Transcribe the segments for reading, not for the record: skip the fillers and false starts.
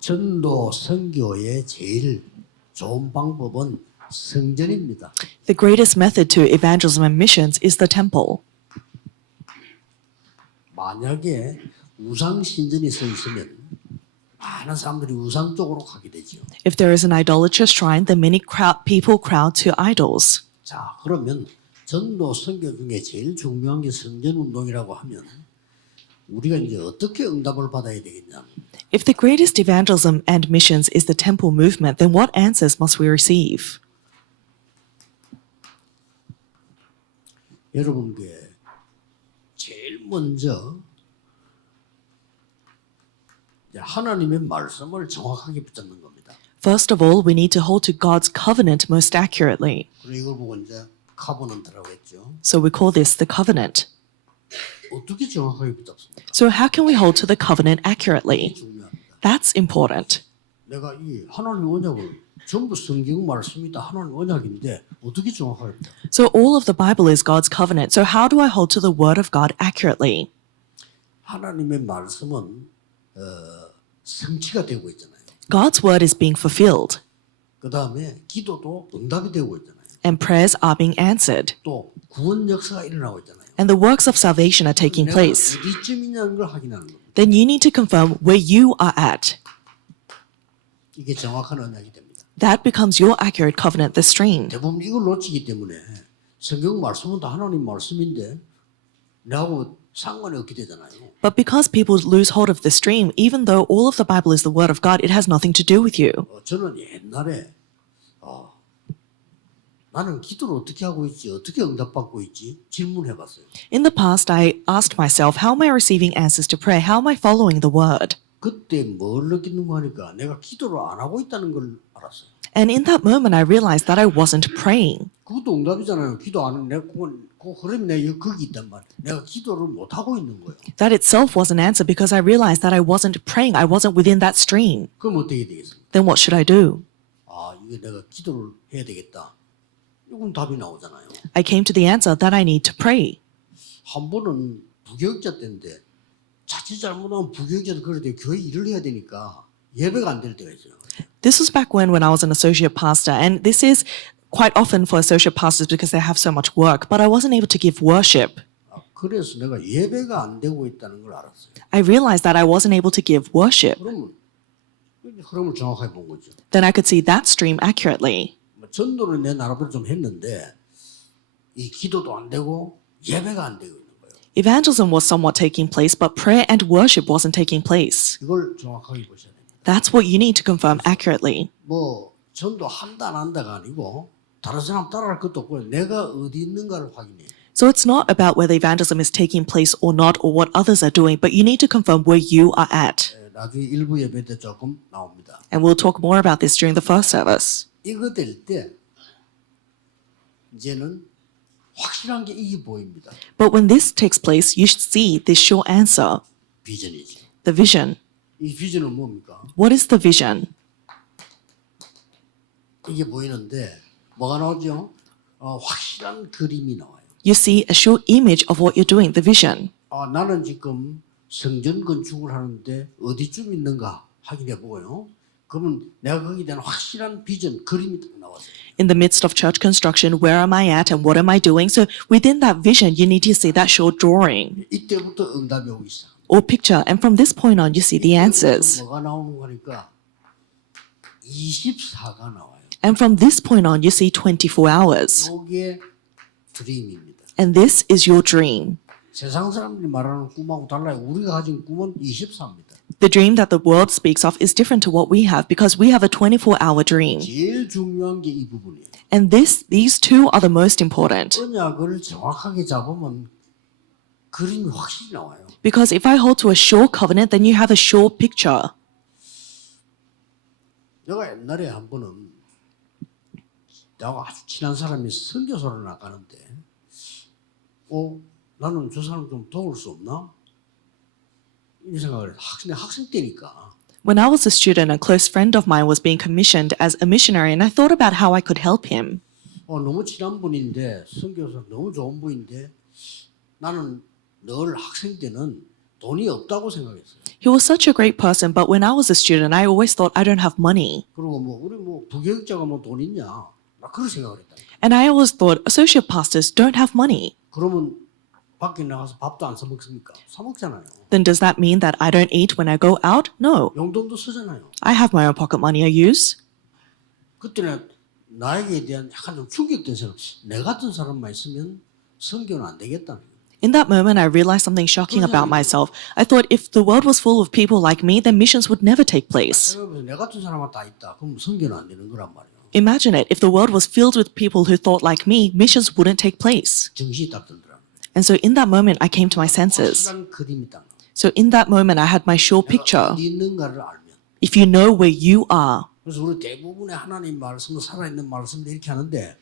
전도 선교의 제일 좋은 방법은 성전입니다. The greatest method to evangelism and missions is the temple. 만약에 우상 신전이 서 있으면 많은 사람들이 우상 쪽으로 가게 되죠. If there is an idolatrous shrine, then many people crowd to idols. 자, 그러면 전도 선교 중에 제일 중요한 게 성전 운동이라고 하면 우리가 이제 어떻게 응답을 받아야 되겠냐? If the greatest evangelism and missions is the temple movement, then what answers must we receive? 여러분께 제일 먼저 하나님의 말씀을 정확하게 붙잡는 겁니다. First of all, we need to hold to God's covenant most accurately. 그리고 이걸 보고 이제 카버넌트라고 했죠. So we call this the covenant. 어떻게 정확하게 붙잡습니까? So how can we hold to the covenant accurately? 중요합니다. That's important. 내가 이 하나님 언약을 전부 성경 말씀이 다 하나님 언약인데 어떻게 정확하게 붙잡? So all of the Bible is God's covenant. So how do I hold to the word of God accurately? 하나님의 말씀은 성취가 되고 있잖아요. God's word is being fulfilled, 그 다음에 기도도 응답이 되고 있잖아요. and prayers are being answered, 또 구원 역사가 일어나고 있잖아요. and the works of salvation are taking 내가 place. 어디쯤 있냐는 걸 확인하는 겁니다. Then you need to confirm where you are at. 이게 정확한 언약이 됩니다. That becomes your accurate covenant, the stream. 대부분 이걸 놓치기 때문에 성경 말씀은 다 하나님 말씀인데 나하고 상관이 없게 되잖아요. But because people lose hold of the stream, even though all of the Bible is the word of God, it has nothing to do with you. 저는 옛날에 나는 기도를 어떻게 하고 있지, 어떻게 응답받고 있지 질문해봤어요. In the past, I asked myself, how am I receiving answers to prayer? How am I following the word? 그때 뭘 느끼는가 하니까 내가 기도를 안 하고 있다는 걸 알았어요. And in that moment, I realized that I wasn't praying. 그것도 응답이잖아요. 기도 안 하면 내가 그 흐름이 내가 거기 있단 말이에요. 내가 기도를 못 하고 있는 거예요. That itself was an answer because I realized that I wasn't praying. I wasn't within that stream. 그럼 어떻게 되겠습니까? Then what should I do? 이게 내가 기도를 해야 되겠다. 이건 답이 나오잖아요. I came to the answer that I need to pray. 한 번은 부교육자 때인데 자칫 잘못하면 부교육자도 그래도 교회 일을 해야 되니까 예배가 안 될 때가 있어요. This was back when I was an associate pastor, and this is quite often for associate pastors because they have so much work, but I wasn't able to give worship. 그래서 내가 예배가 안 되고 있다는 걸 알았어요. I realized that I wasn't able to give worship. 그러면 흐름을 정확하게 본 거죠. Then I could see that stream accurately. 전도는 내 나름대로 좀 했는데 이 기도도 안 되고 예배가 안 되고 있는 거예요. Evangelism was somewhat taking place, but prayer and worship wasn't taking place. 이걸 정확하게 보셔야 됩니다. That's what you need to confirm accurately. 뭐 전도 한다 안 한다가 아니고 다른 사람 따라할 것도 없고 내가 어디 있는가를 확인해요. So it's not about whether evangelism is taking place or not or what others are doing, but you need to confirm where you are at. 나중에 일부 예배 때 조금 나옵니다. And we'll talk more about this during the first service. 이거 될 때 이제는 확실한 게 이게 보입니다. But when this takes place, you should see this sure answer, 비전이지. the vision. 이 비전은 뭡니까? What is the vision? 이게 보이는데 뭐가 나오죠? 확실한 그림이 나와요. You see a sure image of what you're doing, the vision. 나는 지금 성전 건축을 하는데 어디쯤 있는가 확인해 보고요. 그러면 내가 거기에 대한 확실한 비전, 그림이 딱 나왔어요. In the midst of church construction, where am I at and what am I doing? So within that vision, you need to see that sure drawing 이때부터 응답이 오기 시작. or picture. And from this point on, you see the answers. 뭐가 나오는 거니까 24가 나와요. And from this point on, you see 24 hours. 이게 드림입니다. And this is your dream. 세상 사람들이 말하는 꿈하고 달라요. 우리가 가진 꿈은 24입니다. The dream that the world speaks of is different to what we have because we have a 24-hour dream. 제일 중요한 게 이 부분이에요. And these two are the most important. 언약을 정확하게 잡으면 그림이 확실히 나와요. Because if I hold to a sure covenant, then you have a sure picture. 내가 옛날에 한 번은 나하고 아주 친한 사람이 선교사로 나가는데 나는 저 사람 좀 도울 수 없나? 이 생각을 학생 때니까. When I was a student, a close friend of mine was being commissioned as a missionary, and I thought about how I could help him. 너무 친한 분인데 선교사 너무 좋은 분인데 나는 늘 학생 때는 돈이 없다고 생각했어요. He was such a great person, but when I was a student, I always thought I don't have money. 그리고 뭐 우리 뭐 부교육자가 뭐 돈 있냐? 막 그런 생각을 했다. And I always thought associate pastors don't have money. 그러면 밖에 나가서 밥도 안 사 먹습니까? 사 먹잖아요. Then does that mean that I don't eat when I go out? No. 용돈도 쓰잖아요. I have my own pocket money I use. 그때는 나에게 대한 약간 좀 충격된 생각. 내 같은 사람만 있으면 선교는 안 되겠다는 거예요. In that moment, I realized something shocking about myself. I thought if the world was full of people like me, then missions would never take place. 생각해보세요. 내 같은 사람만 다 있다. 그럼 선교는 안 되는 거란 말이에요. Imagine it. If the world was filled with people who thought like me, missions wouldn't take place. 정신이 딱 들더라고요. And so in that moment, I came to my senses. 확실한 그림이 딱 나와요. So in that moment, I had my sure 내가 picture. 어디 있는가를 알면. If you know where you are, 그래서 우리 대부분의 하나님 말씀은 살아있는 말씀을 이렇게 하는데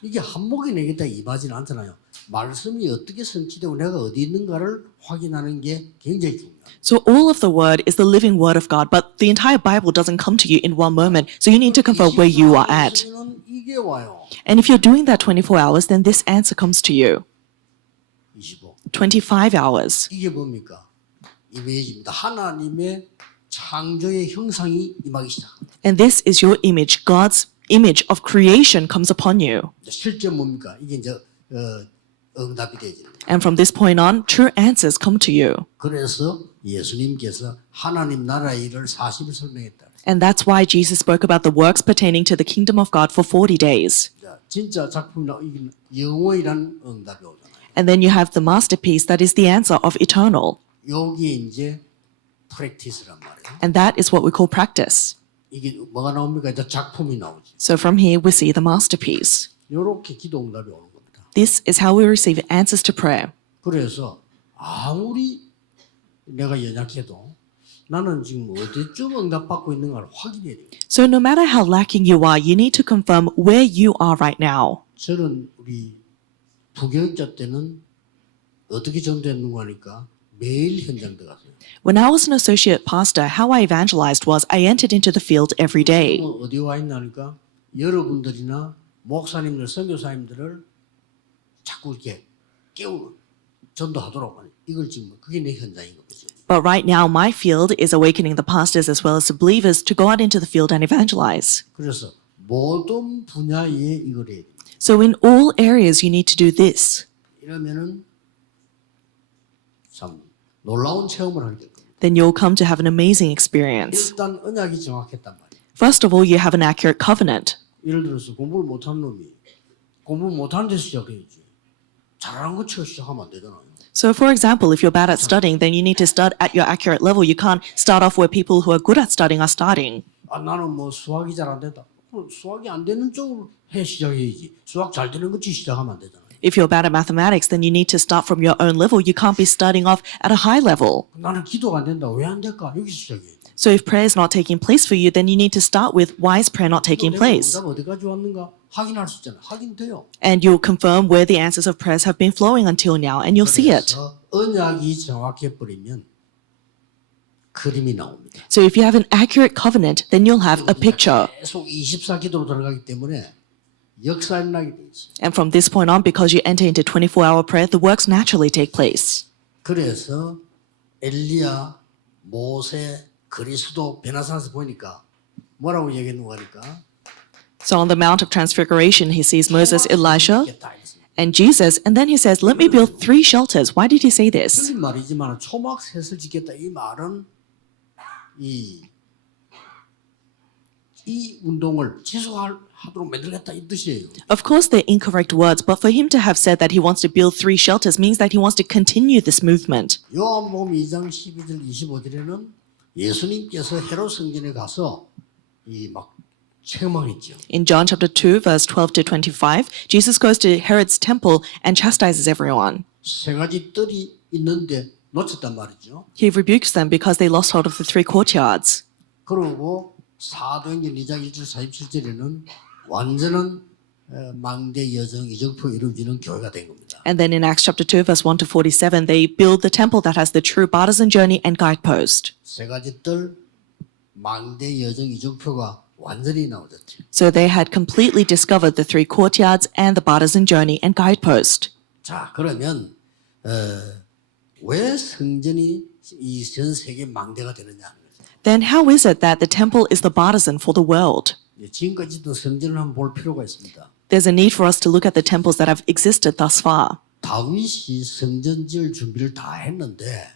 이게 한목이 내겠다 임하지는 않잖아요. 말씀이 어떻게 성취되고 내가 어디 있는가를 확인하는 게 굉장히 중요해요. so all of the word is the living word of God, but the entire Bible doesn't come to you in one moment. So you need to confirm where you are at. 24시간은 이게 와요. And if you're doing that 24 hours, then this answer comes to you. 25. 25 hours. 이게 뭡니까? 이미지입니다. 하나님의 창조의 형상이 임하기 시작합니다. And this is your image. God's image of creation comes upon you. 실제 뭡니까? 이게 이제 응답이 되죠. And from this point on, true answers come to you. 그래서 예수님께서 하나님 나라의 일을 40일 설명했다. And that's why Jesus spoke about the works pertaining to the kingdom of God for 40 days. 자, 진짜 작품이 이게 영원이란 응답이 오잖아요. And then you have the masterpiece that is the answer of eternal. 여기에 이제 프랙티스란 말이에요. And that is what we call practice. 이게 뭐가 나옵니까? 이제 작품이 나오지. So from here, we see the masterpiece. 이렇게 기도 응답이 오는 겁니다. This is how we receive answers to prayer. 그래서 아무리 내가 연약해도 나는 지금 어디쯤 응답받고 있는가를 확인해야 돼요. So no matter how lacking you are, you need to confirm where you are right now. 저는 우리 부교육자 때는 어떻게 전도했는가 하니까 매일 현장 들어갔어요. When I was an associate pastor, how I evangelized was I entered into the field every day. 어디 와 있나 하니까 여러분들이나 목사님들, 선교사님들을 자꾸 이렇게 깨우는 전도하도록 하는 이걸 지금 그게 내 현장인 거죠. But right now, my field is awakening the pastors as well as the believers to go out into the field and evangelize. 그래서 모든 분야에 이걸 해야 돼요. So in all areas, you need to do this. 이러면은 참 놀라운 체험을 하게 될 겁니다. Then you'll come to have an amazing experience. 일단 언약이 정확했단 말이에요. First of all, you have an accurate covenant. 예를 들어서 공부를 못하는 놈이 공부 못하는 데서 시작해야지. 잘하는 것처럼 시작하면 안 되잖아요. So, for example, if you're bad at studying, then you need to start at your accurate level. You can't start off where people who are good at studying are starting. 아 나는 뭐 수학이 잘 안 된다. 그럼 수학이 안 되는 쪽으로 해 시작해야지. 수학 잘 되는 것이 시작하면 안 되잖아요. If you're bad at mathematics, then you need to start from your own level. You can't be starting off at a high level. 나는 기도가 안 된다. 왜 안 될까? 여기서 시작해. So, if prayer is not taking place for you, then you need to start with why is prayer not taking place? 응답 어디까지 왔는가 확인할 수 있잖아. 확인돼요. And you'll confirm where the answers of prayers have been flowing until now, and you'll see it. 그래서 언약이 정확해 버리면 그림이 나옵니다. So, if you have an accurate covenant, then you'll have a picture. 계속 24기도로 들어가기 때문에 역사 일어나게 돼 있어요. And from this point on, because you enter into 24-hour prayer, the works naturally take place. 그래서 엘리야, 모세, 그리스도 베나산에서 보니까 뭐라고 얘기했는가 하니까 So on the Mount of Transfiguration, he sees Moses, Elijah, 있겠다 했어요. and Jesus, and then he says, let me build 3 shelters. Why did he say this? 틀린 말이지만 초막셋을 짓겠다 이 말은 이 운동을 지속하도록 만들겠다 이 뜻이에요. Of course, they're incorrect words, but for him to have said that he wants to build 3 shelters means that he wants to continue this movement. 요한복음 2장 12절 25절에는 예수님께서 헤롯 성전에 가서 이 막 체험하겠죠. In John chapter 2, verse 12 to 25, Jesus goes to Herod's temple and chastises everyone. 세 가지 뜰이 있는데 놓쳤단 말이죠. He rebukes them because they lost hold of the 3 courtyards. 그리고 사도행전 2장 1절 47절에는 완전한 망대 여정 이적표 이루어지는 교회가 된 겁니다. And then in Acts chapter 2, verse 1 to 47, they build the temple that has the true partisan journey and guidepost. 세 가지 뜰 망대 여정 이적표가 완전히 나오졌죠. So they had completely discovered the 3 courtyards and the partisan journey and guidepost. 자, 그러면 왜 성전이 이 전 세계 망대가 되느냐 하는 거죠. then how is it that the temple is the partisan for the world? 지금까지 있던 성전을 한번 볼 필요가 있습니다. There's a need for us to look at the temples that have existed thus far. 다윗이 성전 지을 준비를 다 했는데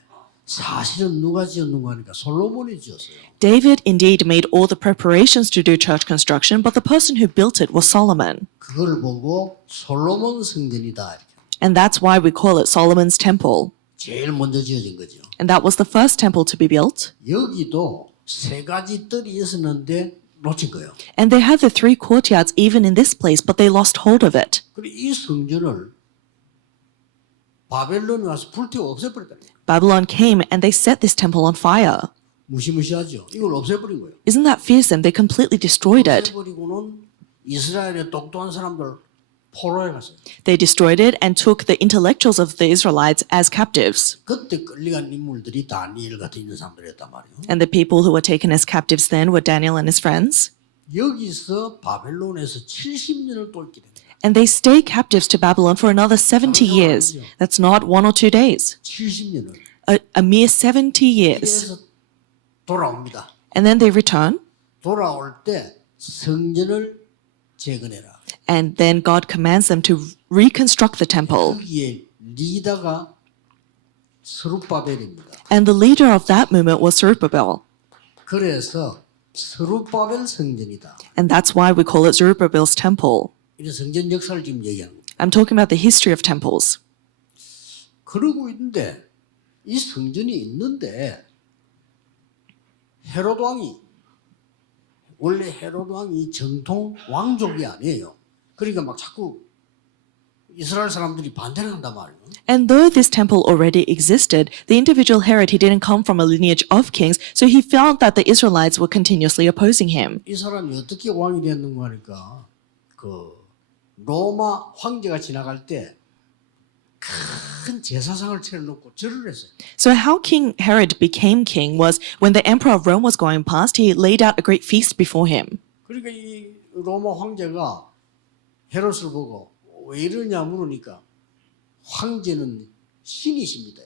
사실은 누가 지었는가 하니까 솔로몬이 지었어요. David indeed made all the preparations to do church construction, but the person who built it was Solomon. 그걸 보고 솔로몬 성전이다 이렇게. And that's why we call it Solomon's temple. 제일 먼저 지어진 거죠. And that was the first temple to be built. 여기도 세 가지 뜰이 있었는데 놓친 거예요. And they had the 3 courtyards even in this place, but they lost hold of it. 그리고 이 성전을 바벨론이 와서 불태워 없애버렸다. Babylon came and they set this temple on fire. 무시무시하죠. 이걸 없애버린 거예요. Isn't that fearsome? They completely destroyed it. 없애버리고는 이스라엘의 똑똑한 사람들 포로에 갔어요. They destroyed it and took the intellectuals of the Israelites as captives. 그때 끌려간 인물들이 다니엘 같은 있는 사람들이었단 말이에요. And the people who were taken as captives then were Daniel and his friends. 여기서 바벨론에서 70년을 또 있게 됩니다. And they stayed captives to Babylon for another 70 years. That's not 1 or 2 days. 70년을. A mere 70 years. 그래서 돌아옵니다. And then they return. 돌아올 때 성전을 재건해라. And then God commands them to reconstruct the temple. 거기에 리더가 스룹바벨입니다. And the leader of that movement was Zerubbabel. 그래서 스룹바벨 성전이다. And that's why we call it Zerubbabel's temple. 이런 성전 역사를 지금 얘기하는 거예요. I'm talking about the history of temples. 그러고 있는데 이 성전이 있는데 헤롯 왕이 원래 헤롯 왕이 정통 왕족이 아니에요. 그러니까 막 자꾸 이스라엘 사람들이 반대를 한단 말이에요. And though this temple already existed, the individual Herod, he didn't come from a lineage of kings, so he found that the Israelites were continuously opposing him. 이 사람이 어떻게 왕이 됐는가 하니까 그 로마 황제가 지나갈 때 큰 제사상을 차려놓고 절을 했어요. So how King Herod became king was when the emperor of Rome was going past, he laid out a great feast before him. 그러니까 이 로마 황제가 헤롯을 보고 왜 이러냐 물으니까 황제는 신이십니다.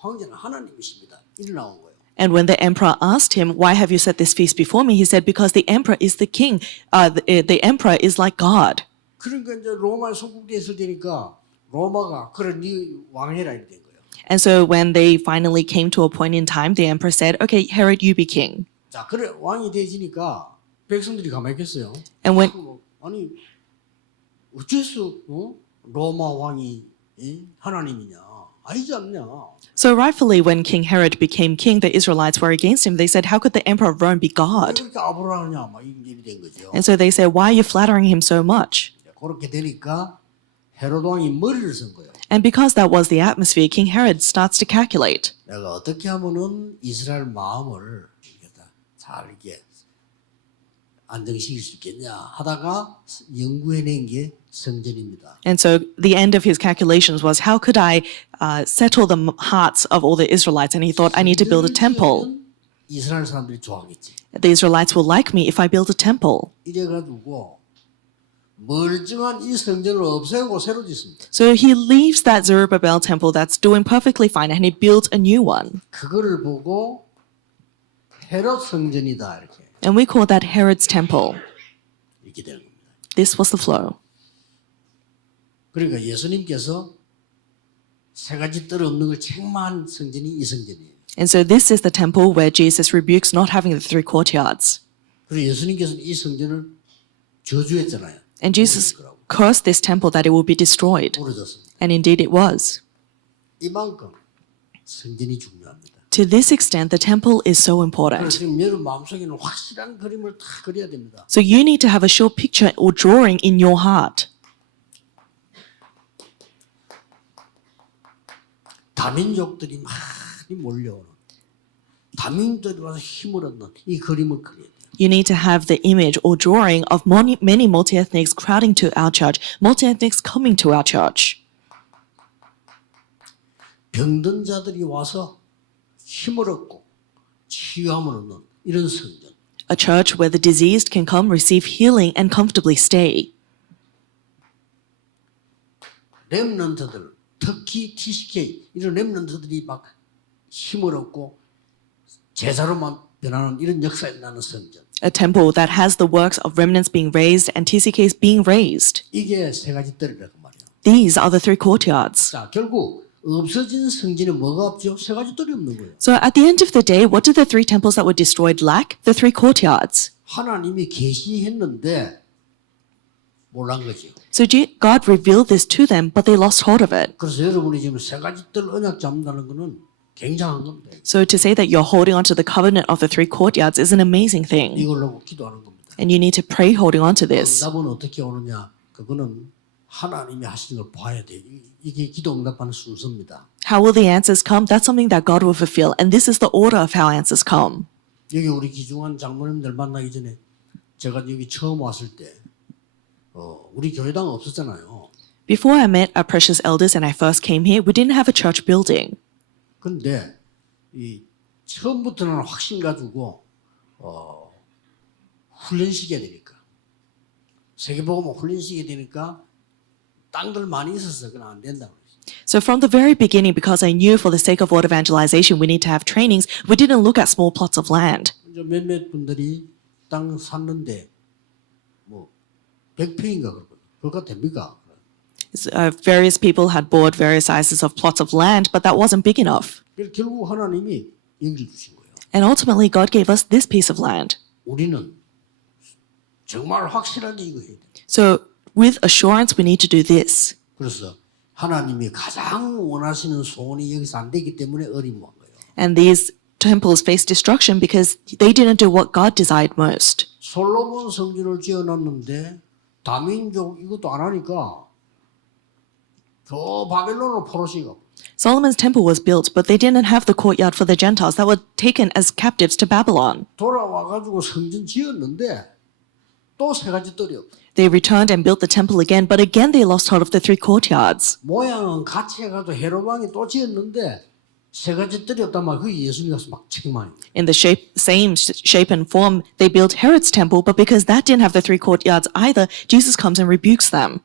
황제는 하나님이십니다. 이래 나온 거예요. And when the emperor asked him, "Why have you set this feast before me?" he said, "Because the emperor is the king. The emperor is like God." 그러니까 이제 로마에 속국돼 있을 때니까 로마가 그래 네 왕해라 이렇게 된 거예요. And so when they finally came to a point in time, the emperor said, "Okay, Herod, you be king." 자 그래 왕이 되지니까 백성들이 가만히 있겠어요. And when 아니 어째서 로마 왕이 하나님이냐 아니지 않냐. So rightfully, when King Herod became king, the Israelites were against him. They said, "How could the emperor of Rome be God?" 그렇게 아부라느냐 막 이게 된 거죠. And so they said, "Why are you flattering him so much?" 그렇게 되니까 헤롯 왕이 머리를 쓴 거예요. And because that was the atmosphere, King Herod starts to calculate. 내가 어떻게 하면은 이스라엘 마음을 잘 이렇게 안정시킬 수 있겠냐 하다가 연구해낸 게 성전입니다. And so the end of his calculations was, how could I settle the hearts of all the Israelites? And he thought, I need to build a temple. 이스라엘 사람들이 좋아하겠지. The Israelites will like me if I build a temple. 이래가지고 멀쩡한 이 성전을 없애고 새로 짓습니다. So he leaves that Zerubbabel temple that's doing perfectly fine and he builds a new one. 그거를 보고 헤롯 성전이다 이렇게 And we call that Herod's temple. 이렇게 되는 겁니다. This was the flow. 그러니까 예수님께서 세 가지 뜰 없는 걸 책망한 성전이 이 성전이에요. And so this is the temple where Jesus rebukes not having the 3 courtyards. 그리고 예수님께서는 이 성전을 저주했잖아요. And Jesus cursed this temple that it will be destroyed. 부러졌습니다. And indeed it was. 이만큼 성전이 중요합니다. To this extent, the temple is so 그래서 important. 지금 여러분 마음속에는 확실한 그림을 다 그려야 됩니다. So you need to have a sure picture or drawing in your heart. 다민족들이 많이 몰려오는 다민족들이 와서 힘을 얻는 이 그림을 그려야 돼요. You need to have the image or drawing of many multi-ethnics crowding to our church, multi-ethnics coming to our church. 병든 자들이 와서 힘을 얻고 치유함을 얻는 이런 성전. A church where the diseased can come, receive healing, and comfortably stay. 렘넌트들, 특히 TCK 이런 렘넌트들이 막 힘을 얻고 제자로만 변하는 이런 역사에 나는 성전. A temple that has the works of remnants being raised and TCKs being raised. 이게 세 가지 뜰이라고 말이야. These are the three courtyards. 자, 결국 없어진 성전에 뭐가 없죠? 세 가지 뜰이 없는 거예요. So at the end of the day, what did the three temples that were destroyed lack? The three courtyards. 하나님이 계시했는데 몰란 거죠. So God revealed this to them, but they lost hold of it. 그래서 여러분이 지금 세 가지 뜰 언약 잡는다는 거는 굉장한 겁니다. So to say that you're holding on to the covenant of the three courtyards is an amazing thing. 이걸로 기도하는 겁니다. And you need to pray holding on to this. 응답은 어떻게 오느냐? 그거는 하나님이 하시는 걸 봐야 돼. 이게 기도 응답하는 순서입니다. How will the answers come? That's something that God will fulfill. And this is the order of how answers come. 여기 우리 기중한 장로님들 만나기 전에 제가 여기 처음 왔을 때 우리 교회당 없었잖아요. Before I met our precious elders and I first came here, we didn't have a church building. 근데 이 처음부터는 확신 가지고 훈련시켜야 되니까 세계복음 훈련시켜야 되니까 땅들 많이 있어서 그건 안 된다고 그랬어요. So from the very beginning, because I knew for the sake of word evangelization, we need to have trainings, we didn't look at small plots of land. 이제 몇몇 분들이 땅 샀는데 뭐 100평인가 그러거든요. 그거 됩니까? Various people had bought various sizes of plots of land, but that wasn't big enough. 그래서 결국 하나님이 여기를 주신 거예요. And ultimately, God gave us this piece of land. 우리는 정말 확실하게 이거 해야 돼. So with assurance, we need to do this. 그래서 하나님이 가장 원하시는 소원이 여기서 안 되기 때문에 어림한 거예요. And these temples faced destruction because they didn't do what God desired most. 솔로몬 성전을 지어놨는데 다민족 이것도 안 하니까 저 바벨론으로 포로시가 Solomon's temple was built, but they didn't have the courtyard for the Gentiles that were taken as captives to Babylon. 돌아와가지고 성전 지었는데 또 세 가지 뜰이 없어. They returned and built the temple again, but again they lost hold of the three courtyards. 모양은 같이 해가지고 헤로방이 또 지었는데 세 가지 뜰이 없단 말이야. 그 예수님이 가서 막 책망해. In the same shape and form, they built Herod's temple, but because that didn't have the three courtyards either, Jesus comes and rebukes them.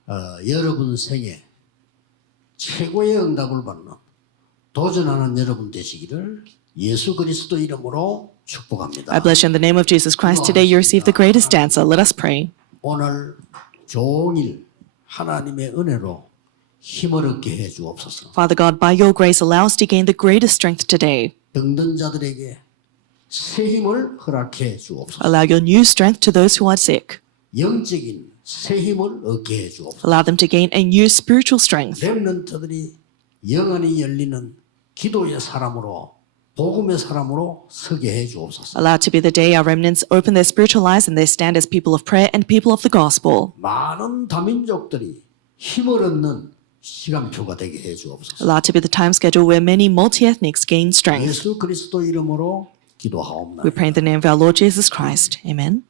여러분 생에 최고의 응답을 받는 도전하는 여러분 되시기를 예수 그리스도 이름으로 축복합니다. I bless you in the name of Jesus Christ. Today you receive the greatest answer. Let us pray. 오늘 종일 하나님의 은혜로 힘을 얻게 해 주옵소서. Father God, by your grace, allow us to gain the greatest strength today. 병든 자들에게 새 힘을 허락해 주옵소서. Allow your new strength to those who are sick. 영적인 새 힘을 얻게 해 주옵소서. Allow them to gain a new spiritual strength. 렘넌트들이 영안이 열리는 기도의 사람으로 복음의 사람으로 서게 해 주옵소서. Allow it to be the day our remnants open their spiritual eyes and they stand as people of prayer and people of the gospel. 많은 다민족들이 힘을 얻는 시간표가 되게 해 주옵소서. Allow it to be the time schedule where many multi-ethnics gain strength. 예수 그리스도 이름으로 기도하옵나이다. We pray in the name of our Lord Jesus Christ. Amen.